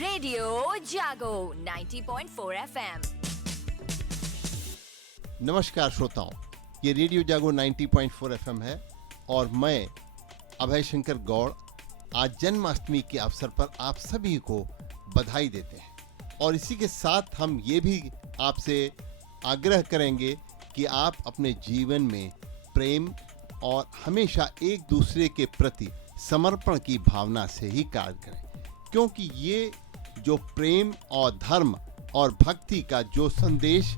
Radio जागो 90.4 FM। नमस्कार श्रोताओं, ये रेडियो जागो 90.4 FM है और मैं अभय शंकर गौड़ आज जन्माष्टमी के अवसर पर आप सभी को बधाई देते हैं। और इसी के साथ हम ये भी आपसे आग्रह करेंगे कि आप अपने जीवन में प्रेम और हमेशा एक दूसरे के प्रति समर्पण की भावना से ही कार्य करें, क्योंकि ये जो प्रेम और धर्म और भक्ति का जो संदेश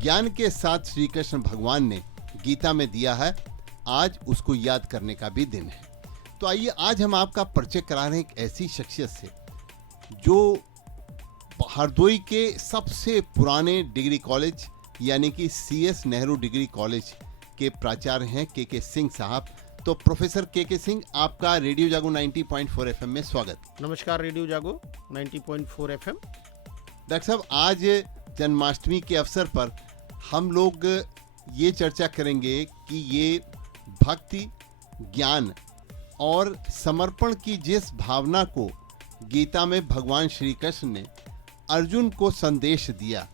ज्ञान के साथ श्री कृष्ण भगवान ने गीता में दिया है, आज उसको याद करने का भी दिन है। तो आइए आज हम आपका परिचय करा रहे हैं एक ऐसी शख्सियत से जो हरदोई के सबसे पुराने डिग्री कॉलेज यानी कि CS नेहरू डिग्री कॉलेज के प्राचार्य हैं के सिंह साहब। तो प्रोफेसर के सिंह, आपका रेडियो जागो 90.4 FM में स्वागत। नमस्कार, रेडियो जागो 90.4 FM। डॉक्टर साहब, आज जन्माष्टमी के अवसर पर हम लोग ये चर्चा करेंगे कि ये भक्ति, ज्ञान और समर्पण की जिस भावना को गीता में भगवान श्री कृष्ण ने अर्जुन को संदेश दिया,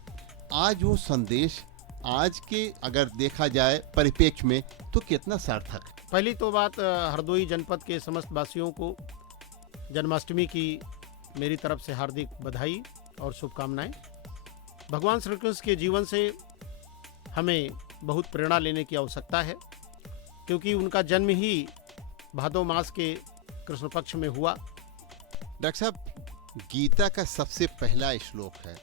आज वो संदेश आज के अगर देखा जाए परिप्रेक्ष्य में तो कितना सार्थक है। पहली तो बात, हरदोई जनपद के समस्त वासियों को जन्माष्टमी की मेरी तरफ से हार्दिक बधाई और शुभकामनाएं। भगवान श्री कृष्ण के जीवन से हमें बहुत प्रेरणा लेने की आवश्यकता है, क्योंकि उनका जन्म ही भादो मास के कृष्ण पक्ष में हुआ। डॉक्टर साहब, गीता का सबसे पहला श्लोक है,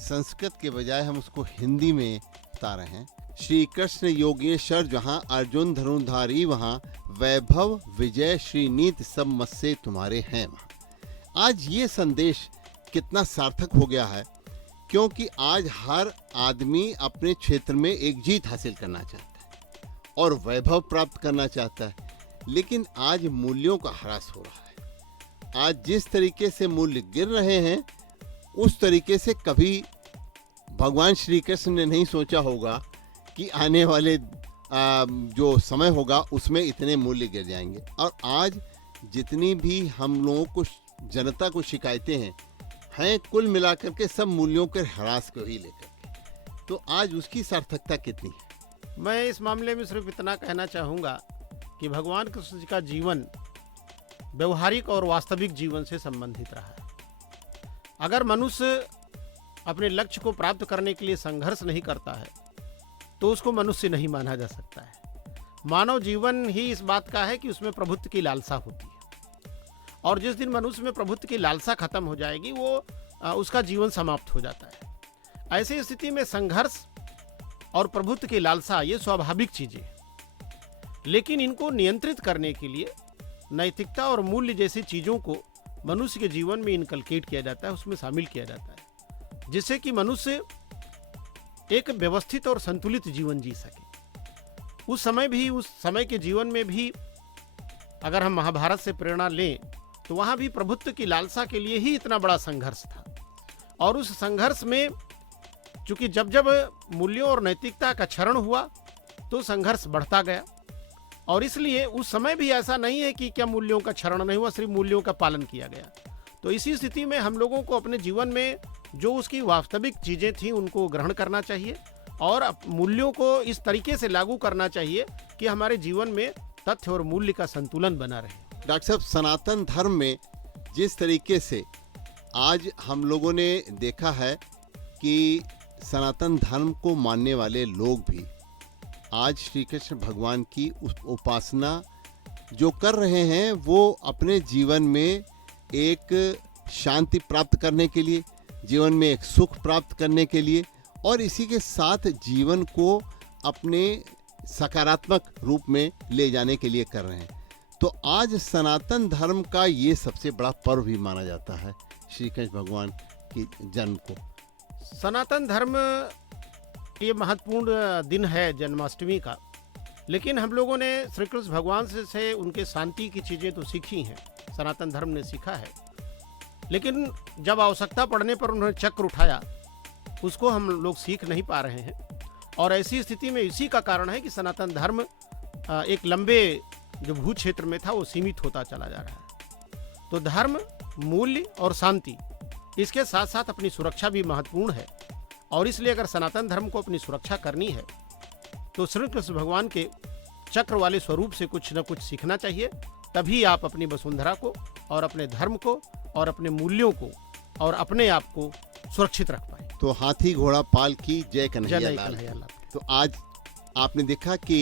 संस्कृत के बजाय हम उसको हिंदी में बता रहे हैं। श्री कृष्ण योगेश्वर जहाँ अर्जुन धनुर्धारी वहाँ, वैभव विजय श्रीनीत सब मस्से तुम्हारे हैं वहाँ। आज ये संदेश कितना सार्थक हो गया है, क्योंकि आज हर आदमी अपने क्षेत्र में एक जीत हासिल करना चाहता है और वैभव प्राप्त करना चाहता है, लेकिन आज मूल्यों का ह्रास हो रहा है। आज जिस तरीके से मूल्य गिर रहे हैं, उस तरीके से कभी भगवान श्री कृष्ण ने नहीं सोचा होगा कि आने वाले जो समय होगा उसमें इतने मूल्य गिर जाएंगे। और आज जितनी भी हम लोगों को जनता को शिकायतें हैं कुल मिलाकर के सब मूल्यों के ह्रास को ही लेकर के, तो आज उसकी सार्थकता कितनी है? मैं इस मामले में सिर्फ इतना कहना चाहूँगा कि भगवान कृष्ण जी का जीवन व्यवहारिक और वास्तविक जीवन से संबंधित रहा है। अगर मनुष्य अपने लक्ष्य को प्राप्त करने के लिए संघर्ष नहीं करता है तो उसको मनुष्य नहीं माना जा सकता है। मानव जीवन ही इस बात का है कि उसमें प्रभुत्व की लालसा होती है, और जिस दिन मनुष्य में प्रभुत्व की लालसा खत्म हो जाएगी वो उसका जीवन समाप्त हो जाता है। ऐसी स्थिति में संघर्ष और प्रभुत्व की लालसा ये स्वाभाविक चीजें हैं, लेकिन इनको नियंत्रित करने के लिए नैतिकता और मूल्य जैसी चीजों को मनुष्य के जीवन में इनकलकेट किया जाता है, उसमें शामिल किया जाता है, जिससे कि मनुष्य एक व्यवस्थित और संतुलित जीवन जी सके। उस समय के जीवन में भी अगर हम महाभारत से प्रेरणा लें तो वहाँ भी प्रभुत्व की लालसा के लिए ही इतना बड़ा संघर्ष था, और उस संघर्ष में चूंकि जब मूल्यों और नैतिकता का क्षरण हुआ तो संघर्ष बढ़ता गया। और इसलिए उस समय भी ऐसा नहीं है कि क्या मूल्यों का क्षरण नहीं हुआ, सिर्फ मूल्यों का पालन किया गया। तो इसी स्थिति में हम लोगों को अपने जीवन में जो उसकी वास्तविक चीज़ें थीं उनको ग्रहण करना चाहिए और मूल्यों को इस तरीके से लागू करना चाहिए कि हमारे जीवन में तथ्य और मूल्य का संतुलन बना रहे। डॉक्टर साहब, सनातन धर्म में जिस तरीके से आज हम लोगों ने देखा है कि सनातन धर्म को मानने वाले लोग भी आज श्री कृष्ण भगवान की उपासना जो कर रहे हैं, वो अपने जीवन में एक शांति प्राप्त करने के लिए, जीवन में एक सुख प्राप्त करने के लिए और इसी के साथ जीवन को अपने सकारात्मक रूप में ले जाने के लिए कर रहे हैं। तो आज सनातन धर्म का ये सबसे बड़ा पर्व भी माना जाता है श्री कृष्ण भगवान की जन्म को। सनातन धर्म ये महत्वपूर्ण दिन है जन्माष्टमी का, लेकिन हम लोगों ने श्री कृष्ण भगवान से उनके शांति की चीज़ें तो सीखी हैं, सनातन धर्म ने सीखा है, लेकिन जब आवश्यकता पड़ने पर उन्होंने चक्र उठाया उसको हम लोग सीख नहीं पा रहे हैं। और ऐसी स्थिति में इसी का कारण है कि सनातन धर्म एक लंबे जो भू क्षेत्र में था वो सीमित होता चला जा रहा है। तो धर्म, मूल्य और शांति इसके साथ साथ अपनी सुरक्षा भी महत्वपूर्ण है, और इसलिए अगर सनातन धर्म को अपनी सुरक्षा करनी है तो श्री कृष्ण भगवान के चक्र वाले स्वरूप से कुछ न कुछ सीखना चाहिए। तभी आप अपनी वसुंधरा को और अपने धर्म को और अपने मूल्यों को और अपने आप को सुरक्षित रख पाए। तो हाथी घोड़ा पाल की जय कन्हैया जय लाल। कन्हैया लाल। तो आज आपने देखा कि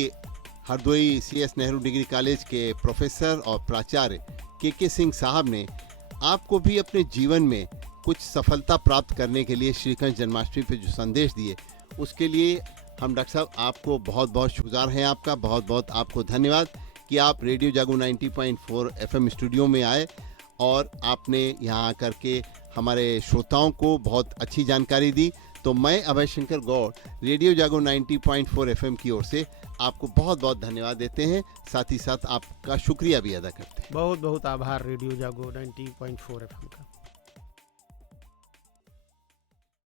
Hardoi CS Nehru degree college के प्रोफेसर और प्राचार्य के सिंह साहब ने आपको भी अपने जीवन में कुछ सफलता प्राप्त करने के लिए श्री कृष्ण जन्माष्टमी पे जो संदेश दिए, उसके लिए हम डॉक्टर साहब आपको बहुत बहुत शुक्रगुजार हैं। आपका बहुत बहुत आपको धन्यवाद कि आप रेडियो जागो 90.4 FM स्टूडियो में आए और आपने यहाँ आकर के हमारे श्रोताओं को बहुत अच्छी जानकारी दी। तो मैं अभय शंकर गौड़ रेडियो जागो 90.4 FM की ओर से आपको बहुत बहुत धन्यवाद देते हैं, साथ ही साथ आपका शुक्रिया भी अदा करते हैं। बहुत बहुत आभार रेडियो जागो 90.4 FM का।